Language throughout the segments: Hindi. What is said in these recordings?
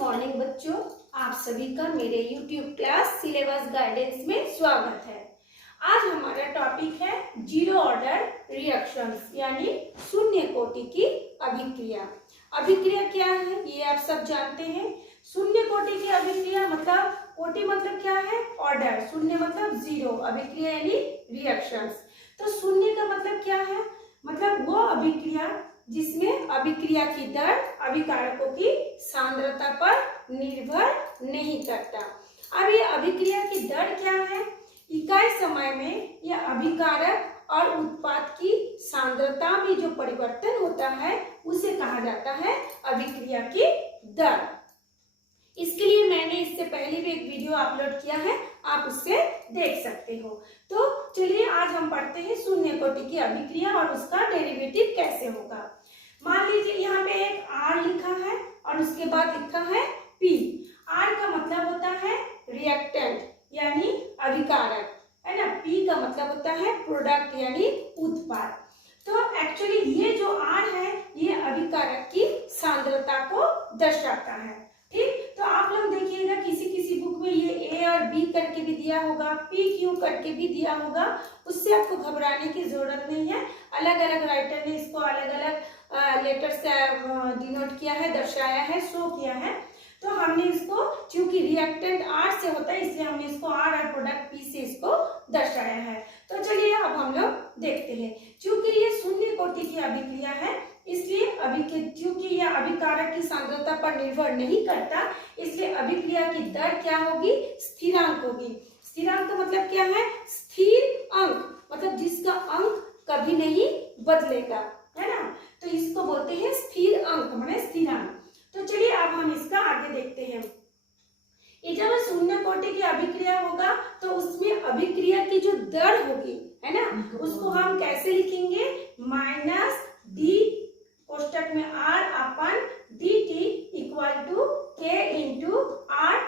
मॉर्निंग बच्चों, आप सभी का मेरे YouTube क्लास सिलेबस गाइडेंस में स्वागत है। आज हमारा टॉपिक है जीरो ऑर्डर रिएक्शंस यानी शून्य कोटि की अभिक्रिया। अभिक्रिया क्या है ये आप सब जानते हैं। शून्य कोटि की अभिक्रिया मतलब कोटि मतलब क्या है, ऑर्डर, शून्य मतलब जीरो, अभिक्रिया यानी रिएक्शंस। तो शून्य का मतलब क्या है, मतलब वो अभिक्रिया जिसमें अभिक्रिया की दर अभिकारकों की सांद्रता पर निर्भर नहीं करता। अब ये अभिक्रिया की दर क्या है, इकाई समय में यह अभिकारक और उत्पाद की सांद्रता में जो परिवर्तन होता है उसे कहा जाता है अभिक्रिया की दर। इसके लिए मैंने इससे पहले भी एक वीडियो अपलोड किया है, आप उससे देख सकते हो। तो चलिए आज हम पढ़ते हैं शून्य कोटि की अभिक्रिया और उसका डेरिवेटिव कैसे होगा। मान लीजिए यहाँ पे एक R लिखा है और उसके बाद लिखा है P। R का मतलब होता है रिएक्टेंट यानी अभिकारक, है ना। P का मतलब होता है प्रोडक्ट यानी उत्पाद। तो एक्चुअली ये जो R है ये अभिकारक की सांद्रता को दर्शाता है। ठीक, तो आप लोग देखिएगा किसी किसी बुक में ये A और B करके भी दिया होगा, P Q करके भी दिया होगा, उससे आपको घबराने की जरूरत नहीं है। अलग अलग राइटर ने इसको अलग अलग लेटर से डिनोट किया है, दर्शाया है, शो किया है। तो हमने इसको क्योंकि रिएक्टेंट R से होता है इसलिए हमने इसको R और प्रोडक्ट P से इसको दर्शाया है। तो चलिए अब हम लोग देखते हैं। क्योंकि ये शून्य कोटि की अभिक्रिया है इसलिए क्योंकि यह अभिकारक की सांद्रता पर निर्भर नहीं करता इसलिए अभिक्रिया की दर क्या होगी, स्थिरांक होगी। स्थिरांक का मतलब क्या है, स्थिर अंक, मतलब जिसका अंक कभी नहीं बदलेगा, है ना। तो इसको बोलते हैं स्थिर अंक माने स्थिरांक। तो चलिए अब हम इसका आगे देखते हैं। ये जब शून्य कोटि की अभिक्रिया होगा तो उसमें अभिक्रिया की जो दर होगी, है ना, उसको हम कैसे लिखेंगे, माइनस डी कोष्टक में R upon d t equal to K into R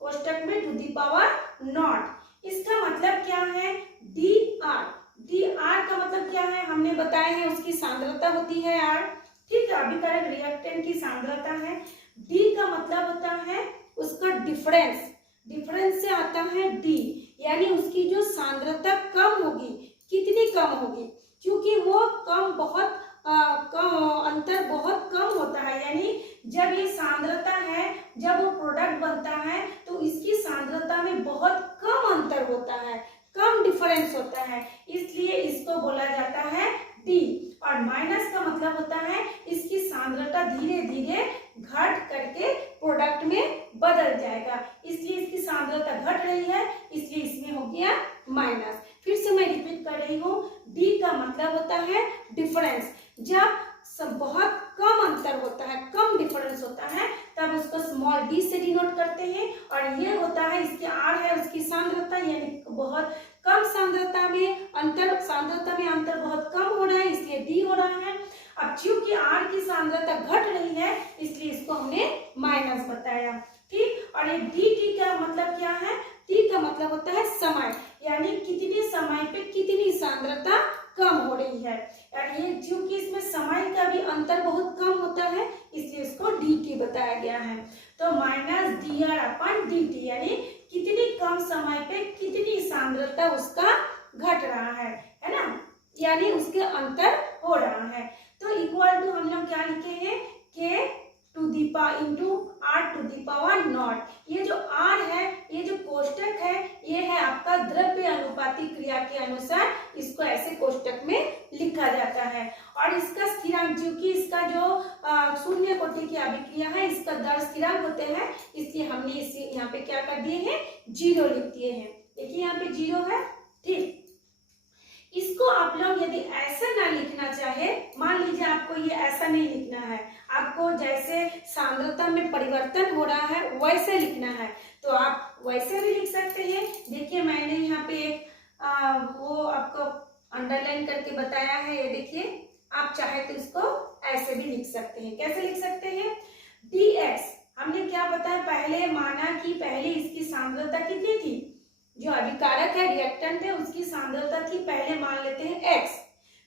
कोष्टक में टू दी पावर नॉट। इसका मतलब क्या है, डी आर का मतलब क्या है, हमने बताया है उसकी सांद्रता होती है R। ठीक है, अभिकारक रिएक्टेंट की सांद्रता है। डी का मतलब होता है उसका डिफरेंस, डिफरेंस से आता है डी, यानी उसकी जो सांद्रता कम होगी, कितनी कम होगी, क्योंकि वो कम बहुत अंतर बहुत कम होता है। यानी जब ये सांद्रता है, जब वो प्रोडक्ट बनता है तो इसकी सांद्रता में बहुत कम अंतर होता है, कम डिफरेंस होता है, इसलिए इसको बोला जाता है डी। और माइनस का मतलब होता है इसकी सांद्रता धीरे धीरे घट करके प्रोडक्ट में बदल जाएगा, इसलिए इसकी सांद्रता घट रही है इसलिए इसमें हो गया माइनस। फिर से मैं रिपीट कर रही हूँ, डी का मतलब होता है डिफरेंस। जब बहुत कम अंतर होता है, कम डिफरेंस होता है, तब उसको स्मॉल डी से डिनोट करते हैं। और ये होता है इसके आर है उसकी सांद्रता, यानी बहुत कम सांद्रता में अंतर, सांद्रता में अंतर बहुत कम हो रहा है इसलिए डी हो रहा है। अब क्योंकि आर की सांद्रता घट रही है इसलिए इसको हमने माइनस बताया। ठीक, और ये डी टी का मतलब क्या है, टी का मतलब होता है समय, यानी कितने समय पे कितनी सांद्रता कम हो रही है। और ये क्योंकि इसमें समय का भी अंतर बहुत कम होता है इसलिए इसको डी टी बताया गया है। तो minus d r upon d T, यानी कितनी कम समय पे कितनी सांद्रता उसका घट रहा है ना, यानी उसके अंतर हो रहा है। तो इक्वल टू हम लोग क्या लिखे हैं, k to the power into r to the power not. ये जो आर है, ये जो कोष्टक है, ये है आपका द्रव्य अनुपाती क्रिया के अनुसार इसको ऐसे कोष्टक में लिखा जाता है। और इसका स्थिरांक, क्योंकि इसका जो शून्य कोटि की अभिक्रिया है इसका दर स्थिरांक होते हैं इसलिए हमने इसे यहाँ पे क्या कर दिए हैं, जीरो लिख दिए हैं। देखिए यहाँ पे जीरो है। ठीक, इसको आप लोग यदि ऐसा ना लिखना चाहे, मान लीजिए आपको ये ऐसा नहीं लिखना है, आपको जैसे सांद्रता में परिवर्तन हो रहा है वैसे लिखना है तो आप वैसे भी लिख सकते हैं। देखिए मैंने यहाँ पे एक वो आपको अंडरलाइन करके बताया है, ये देखिए, आप चाहे तो इसको ऐसे भी लिख सकते हैं। कैसे लिख सकते हैं, dx हमने क्या बताया, पहले माना कि पहले इसकी सांद्रता कितनी थी, जो अभिकारक है रिएक्टेंट है उसकी सांद्रता थी, पहले मान लेते हैं x,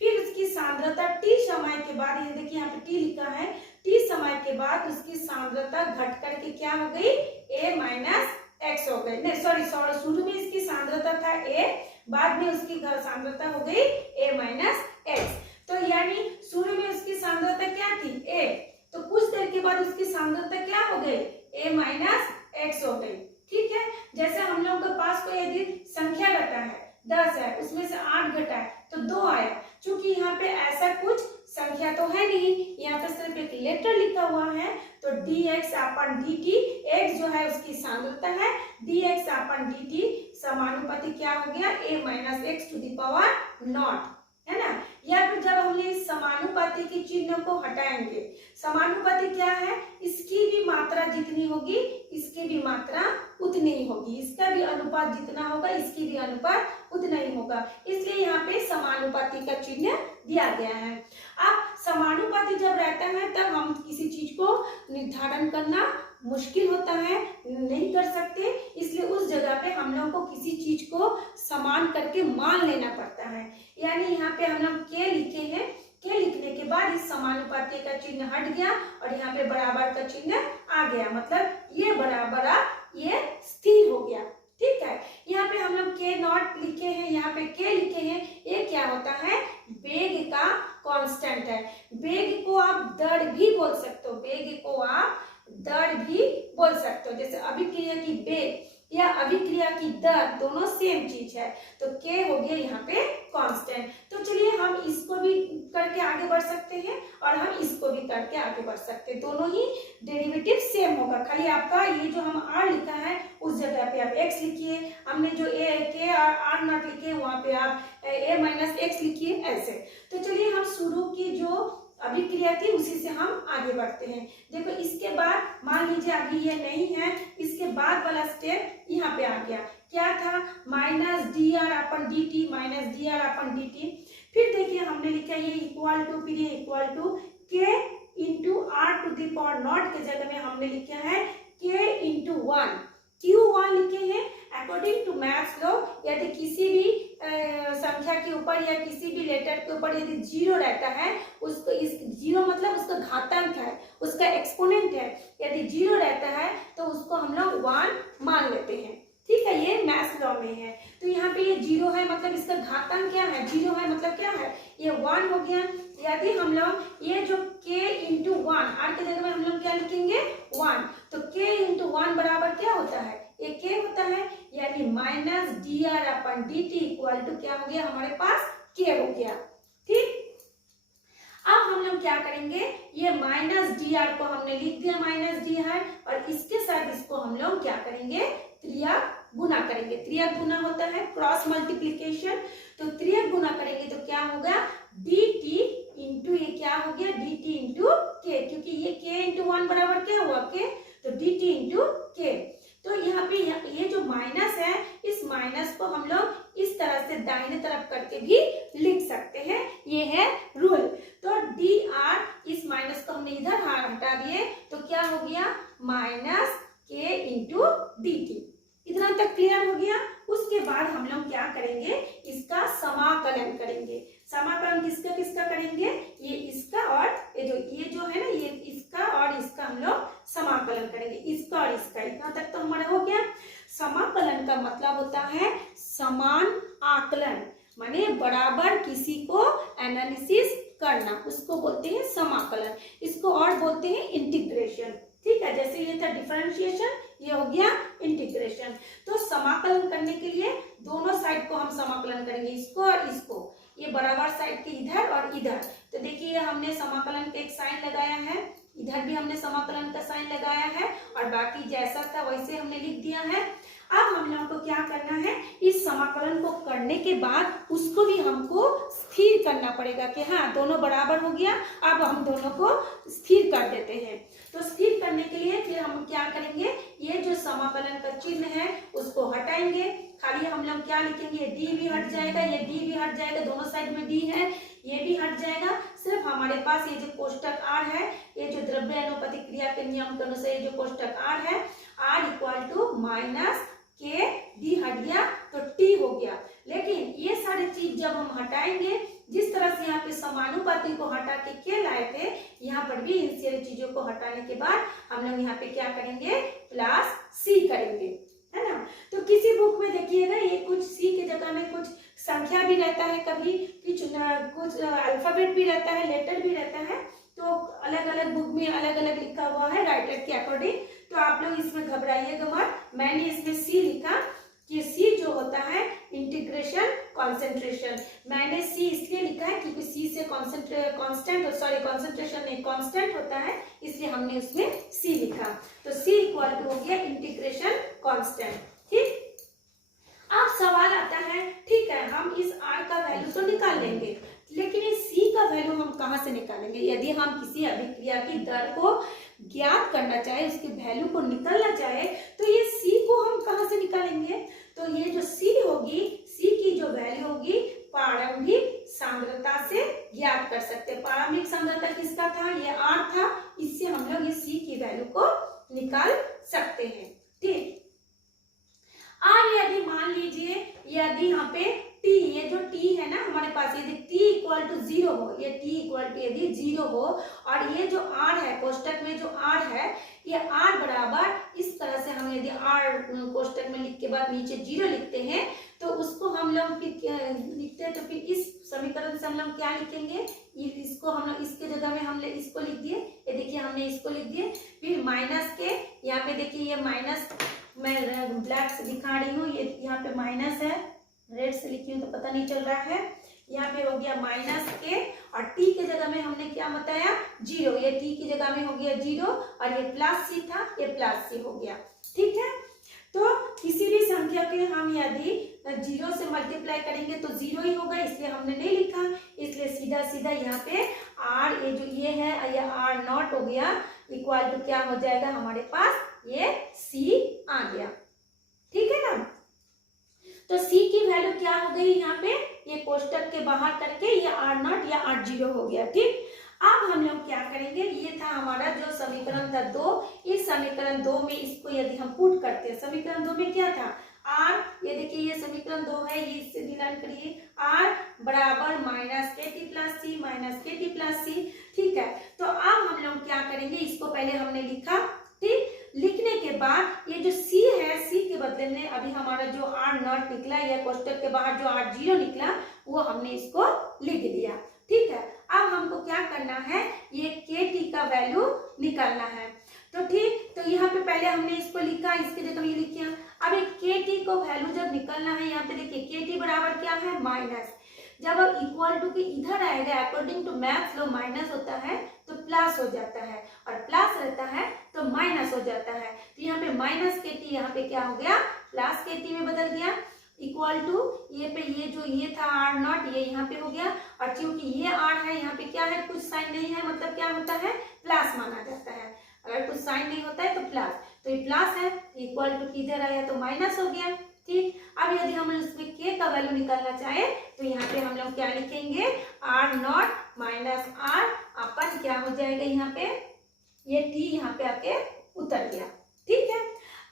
फिर उसकी सांद्रता t समय के बाद, ये देखिए यहाँ पे t लिखा है, t समय के बाद उसकी सांद्रता घट करके क्या हो गई, a माइनस एक्स हो गई। नहीं सॉरी, शुरू में इसकी सांद्रता था a, बाद में उसकी सांद्रता हो गई a माइनस एक्स। तो यानी शुरू में उसकी सांद्रता क्या थी, a, तो कुछ देर के बाद उसकी सांद्रता क्या हो गई, a माइनस एक्स हो गई। ठीक है, जैसे हम लोग के पास कोई यदि संख्या घटा है 10 है, उसमें से 8 घटा है तो 2 आया। चूंकि यहाँ पे ऐसा कुछ संख्या तो है नहीं, यहाँ पे सिर्फ एक लेटर लिखा हुआ है, तो dx अपन dt, x जो है उसकी सांद्रता है, dx अपन dt समानुपाती क्या हो गया, a minus x to the power not, है ना। या फिर जब हमने इस समानुपाती के चिन्ह को हटाएंगे, समानुपाती क्या है, इसकी भी मात्रा जितनी होगी इसकी भी मात्रा उतनी ही होगी, इसका भी अनुपात जितना होगा इसकी भी अनुपात उतना ही होगा, इसलिए यहाँ पे समानुपाती का चिन्ह दिया गया है। अब समानुपाती जब रहता है तब हम किसी चीज को निर्धारण करना मुश्किल होता है, नहीं कर सकते, इसलिए उस जगह पे हम लोग को किसी चीज को समान करके मान लेना पड़ता है। यानी यहाँ पे हम लोग के लिखे हैं, के लिखने के बाद इस समानुपाती का चिन्ह हट गया और यहाँ पे बराबर का चिन्ह आ गया, मतलब ये बराबर ये स्थिर हो गया। ठीक है, यहाँ पे हम लोग के नॉट लिखे हैं, यहाँ पे के लिखे हैं, ये क्या होता है, वेग का कांस्टेंट है। वेग को आप दर भी बोल सकते हो, वेग को आप दर भी बोल सकते हो, जैसे अभिक्रिया की वेग या अभिक्रिया की दर दोनों सेम चीज है, तो के हो गया यहाँ पे कांस्टेंट। तो चलिए हम इसको भी करके आगे बढ़ सकते हैं और हम इसको भी करके आगे बढ़ सकते हैं, दोनों ही डेरिवेटिव सेम होगा, खाली आपका ये जो हम आर लिखा है उस जगह पे आप एक्स लिखिए, हमने जो ए के आर नॉट लिखे वहां पे आप ए माइनस एक्स लिखिए, ऐसे। तो चलिए हम शुरू की जो अभिक्रिया थी उसी से हम आगे बढ़ते हैं। देखो इसके बाद मान लीजिए अभी ये नहीं है, इसके बाद वाला स्टेप यहाँ पे आ गया, क्या था, minus d r upon d t, minus d r upon d t. फिर देखिए हमने लिखा ये इक्वल टू, फिर ये equal to k into r to the power nought के जगह में हमने लिखा है के इंटू 1, क्यों 1 लिखे हैं, अकॉर्डिंग टू मैथ्स लॉ यदि किसी भी संख्या के ऊपर या किसी भी लेटर के ऊपर यदि 0 रहता है, उसको इस 0 मतलब उसका घातांक है, उसका एक्सपोनेंट है, यदि 0 रहता है तो उसको हम लोग 1 मान लेते हैं। ठीक है, ये मैथ्स लॉ में है। तो यहाँ पे ये 0 है मतलब इसका घातांक क्या है, 0 है मतलब क्या है, ये 1 हो गया। यदि हम लोग ये जो k इंटू 1, आर के जगह में हम लोग क्या लिखेंगे 1, तो k इंटू 1 बराबर क्या होता है, ये k होता है, यानी minus d r upon d t equal to क्या हो गया, हमारे पास k हो गया। ठीक, अब हम लोग क्या करेंगे, ये माइनस डी आर को हमने लिख दिया माइनस डी आर, और इसके साथ इसको हम लोग क्या करेंगे, त्रियक गुना करेंगे। त्रियक गुना होता है क्रॉस मल्टीप्लीकेशन, तो त्रियक गुना करेंगे तो क्या होगा, डी टी इंटू ये क्या हो गया, डी टी इंटू के, क्योंकि ये के इंटू 1 बराबर क्या हुआ के, तो डी टी इंटू के। तो यहाँ पे ये जो माइनस है, इस माइनस को हम लोग इस तरह से दाहिने तरफ करके भी लिख सकते हैं, ये है रूल। तो डी आर, इस माइनस को हमने इधर हटा दिए तो क्या हो गया, माइनस के इंटू डी टी। इतना तक क्लियर हो गया। उसके बाद हम लोग क्या करेंगे, इसका समाकलन करेंगे। समाकलन किसका किसका करेंगे, ये इसका और ये जो है ना, ये इसका और इसका हम लोग समाकलन करेंगे, इसका और इसका। इतना तक तो हमारा हो गया। समाकलन का मतलब होता है समान आकलन, माने बराबर किसी को एनालिसिस करना, उसको बोलते हैं समाकलन। इसको और बोलते हैं इंटीग्रेशन। ठीक है, जैसे ये था डिफरेंशिएशन, ये हो गया इंटीग्रेशन। तो समाकलन करने के लिए दोनों साइड को हम समाकलन करेंगे, इसको और इसको, ये बराबर साइड के इधर और इधर। तो देखिए हमने समाकलन का एक साइन लगाया है, इधर भी हमने समाकलन का साइन लगाया है, और बाकी जैसा था वैसे हमने लिख दिया है। अब हम लोगों को क्या करना है, इस समाकलन को करने के बाद उसको भी हमको स्थिर करना पड़ेगा कि हाँ दोनों बराबर हो गया। अब हम दोनों को स्थिर कर देते हैं। तो स्थिर करने के लिए फिर हम क्या करेंगे, ये जो समाकलन का चिन्ह है उसको हटाएंगे, खाली हम लोग क्या लिखेंगे, डी भी हट जाएगा, ये डी भी हट जाएगा, दोनों साइड में डी है, ये भी हट जाएगा। सिर्फ हमारे पास ये जो कोष्टक आर है, ये जो द्रव्य अनुपातिक क्रिया के नियम के अनुसार ये जो कोष्टक आर है, आर इक्वल टू माइनस के, डी हट गया तो टी हो गया। लेकिन ये सारी चीज जब हम हटाएंगे, जिस तरह से यहाँ पे समानुपाती को हटा के के लाए थे, यहाँ पर भी इन सारी चीजों को हटाने के बाद हम लोग यहाँ पे क्या करेंगे, प्लस सी करेंगे, है ना। तो किसी बुक में देखिएगा ये कुछ सी के जगह में कुछ संख्या भी रहता है, कभी कुछ अल्फाबेट भी रहता है, लेटर भी रहता है, तो अलग अलग बुक में अलग अलग लिखा हुआ है राइटर के अकॉर्डिंग। तो आप लोग इसमें घबराइएगा मत, मैंने इसमें सी लिखा कि सी जो होता है इंटीग्रेशन कंसंट्रेशन। मैंने सी इसलिए लिखा है क्योंकि सी से कंसंट्रेशन नहीं कांस्टेंट होता है, इसलिए हमने उसमें सी लिखा। तो सी इक्वल टू हो गया इंटीग्रेशन कांस्टेंट। ठीक, अब सवाल आता है, ठीक है हम इस आर का वैल्यू तो निकाल लेंगे, लेकिन इस सी का वैल्यू हम कहाँ से निकालेंगे। यदि हम किसी अभिक्रिया की दर को ज्ञात करना चाहे, उसकी वैल्यू को निकालना चाहे, तो ये सी को हम कहाँ से निकालेंगे। तो ये जो सी होगी, सी की जो वैल्यू होगी प्रारंभिक सांद्रता से ज्ञात कर सकते हैं। प्रारंभिक सांद्रता किसका था, ये आर था, इससे हम लोग इस सी की वैल्यू को निकाल सकते हैं। ठीक, और यदि मान लीजिए यदि यहाँ पे टी, ये जो टी है ना हमारे पास, यदि टी इक्वल टू 0 हो, ये टी इक्वल टू यदि 0 हो, और ये जो आर है कोष्टक में जो आर है, ये आर बराबर इस तरह से हम यदि आर कोष्टक में लिख के बाद नीचे 0 लिखते हैं, तो उसको हम लोग फिर लिखते हैं, तो फिर इस समीकरण से हम लोग क्या लिखेंगे, इसको हम लोग इसके जगह में हमने इसको लिख दिए, ये देखिए हमने इसको लिख दिए, फिर माइनस के यहाँ पे देखिए ये माइनस, मैं ब्लैक से दिखा रही हूँ, ये यहाँ पे माइनस है, रेड से लिखी हूँ तो पता नहीं चल रहा है, यहाँ पे हो गया माइनस के, और टी के जगह में हमने क्या बताया 0, ये टी की जगह में हो गया 0, और ये प्लस सी था, ये प्लस सी हो गया। ठीक है, तो किसी भी संख्या के हम यदि 0 से मल्टीप्लाई करेंगे तो 0 ही होगा, इसलिए हमने नहीं लिखा, इसलिए सीधा सीधा यहाँ पे आर, ये जो ये है ये आर नॉट हो गया, इक्वल टू क्या हो जाएगा हमारे पास, ये सी आ गया। ठीक है ना, तो सी की वैल्यू क्या हो गई यहाँ पे, ये कोष्टक के बाहर करके ये आर नॉट या आर 0 हो गया। ठीक, अब हम लोग क्या करेंगे, ये था हमारा जो समीकरण था 2, इस समीकरण 2 में इसको यदि हम पुट करते हैं, समीकरण 2 में क्या था आर, ये देखिए ये समीकरण 2 है, ये इससे मिलान करिए, आर बराबर माइनस के टी प्लस सी, माइनस के टी प्लस सी। ठीक है, तो अब हम लोग क्या करेंगे, इसको पहले हमने लिखा, ठीक, लिखने के बाद ये जो सी है, सी के बदले में अभी हमारा जो आर नॉट निकला या कोष्टक के बाहर जो आर 0 निकला, वो हमने इसको लिख दिया। ठीक है, अब हमको क्या करना है, ये के टी का वैल्यू निकालना है। तो ठीक, तो यहाँ पे पहले हमने इसको लिखा, इसके जगह ये लिखिए। अब एक के टी को वैल्यू जब निकालना है, यहाँ पे देखिए के टी बराबर क्या है माइनस, जब इक्वल टू के इधर आएगा अकॉर्डिंग टू मैथ्स लो माइनस होता है तो प्लस हो जाता है, और प्लस रहता है तो माइनस हो जाता है। तो यहाँ पे माइनस के टी यहाँ पे क्या हो गया, प्लस के टी में बदल गया, इक्वल टू ये पे ये जो ये था आर नॉट, ये यहाँ पे हो गया, और क्योंकि ये आर है यहाँ पे क्या है कुछ साइन नहीं है, मतलब क्या होता है प्लस माना जाता है, अगर कुछ साइन नहीं होता है तो प्लस, तो ये प्लस है, इक्वल टू किधर आया तो माइनस हो गया। ठीक, अब यदि हम इसमें के का वैल्यू निकालना चाहे तो यहाँ पे हम लोग क्या लिखेंगे, आर नॉट माइनस आर अपन क्या हो जाएगा, यहाँ पे ये टी यहाँ पे आके उतर गया। ठीक है,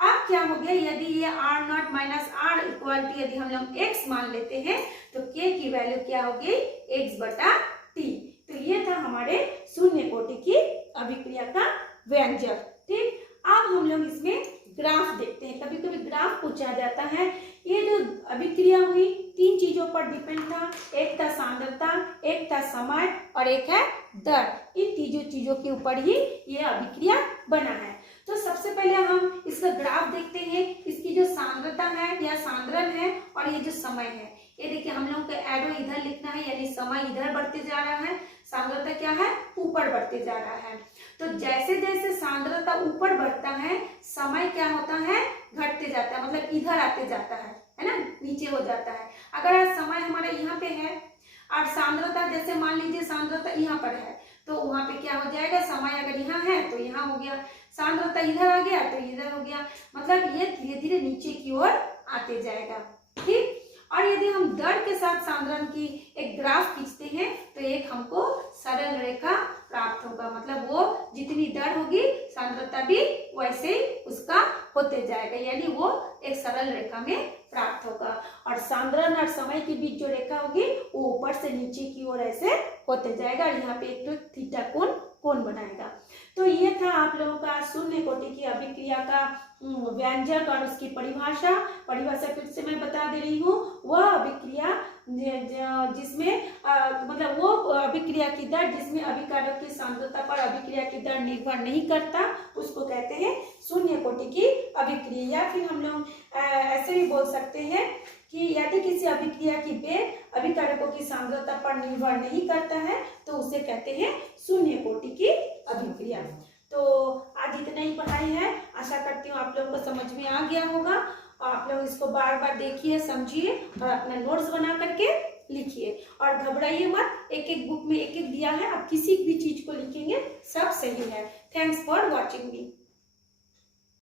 अब क्या हो गया, यदि ये r not minus r equal to यदि हम लोग एक्स मान लेते हैं तो के की वैल्यू क्या होगी, एक्स बटा टी। तो ये था हमारे शून्य कोटि की अभिक्रिया का व्यंजक। ठीक, अब हम लोग इसमें ग्राफ देखते हैं। कभी कभी ग्राफ पूछा जाता है। ये जो अभिक्रिया हुई 3 चीजों पर डिपेंड था, एक था सांद्रता, एक था समय और एक है दर। इन तीनों चीजों के ऊपर ही ये अभिक्रिया बना है। तो सबसे पहले हम इसका ग्राफ देखते हैं। इसकी जो सांद्रता है या सांद्रण है और ये जो समय है, ये देखिए हम लोग को एरो इधर लिखना है, यानी समय इधर बढ़ते जा रहा है, सांद्रता क्या है ऊपर बढ़ते जा रहा है। तो जैसे जैसे सांद्रता ऊपर बढ़ता है समय क्या होता है घटते जाता है, मतलब इधर आते जाता है ना, नीचे हो जाता है। अगर समय हमारा यहाँ पे है और सांद्रता जैसे मान लीजिए सांद्रता यहाँ पर है तो वहां पे क्या हो जाएगा, समय अगर यहाँ है तो यहाँ हो गया, सांद्रता इधर आ गया तो इधर हो गया, मतलब ये धीरे धीरे नीचे की ओर आते जाएगा। ठीक, और यदि हम दर के साथ सांद्रण की एक ग्राफ खींचते हैं तो एक हमको सरल रेखा प्राप्त होगा, मतलब वो जितनी दर होगी सांद्रता भी वैसे ही उसका होते जाएगा, यानी वो एक सरल रेखा में प्राप्त होगा। और सांद्रण और समय के बीच जो रेखा होगी वो ऊपर से नीचे की ओर ऐसे होते जाएगा और यहाँ पे एक तो थीटा कोण बनाएगा। तो ये था आप लोगों का शून्य कोटि की अभिक्रिया का व्यंजक और उसकी परिभाषा फिर से मैं बता दे रही हूँ। वह अभिक्रिया जिसमें मतलब वो अभिक्रिया की दर जिसमें अभिकारक की सांद्रता पर अभिक्रिया की दर निर्भर नहीं करता, उसको कहते हैं शून्य कोटि की अभिक्रिया। या फिर हम लोग ऐसे भी बोल सकते हैं कि यदि किसी अभिक्रिया की वेग अभिकारकों की सांद्रता पर निर्भर नहीं करता है तो उसे कहते हैं शून्य कोटि की अभिक्रिया। तो आज इतना ही पढ़ाई है, आशा करती हूँ आप लोगों को समझ में आ गया होगा। और आप लोग इसको बार बार देखिए, समझिए और अपना नोट्स बना करके लिखिए। और घबराइए मत, एक एक बुक में एक एक दिया है, आप किसी भी चीज को लिखेंगे सब सही है। Thanks for watching me.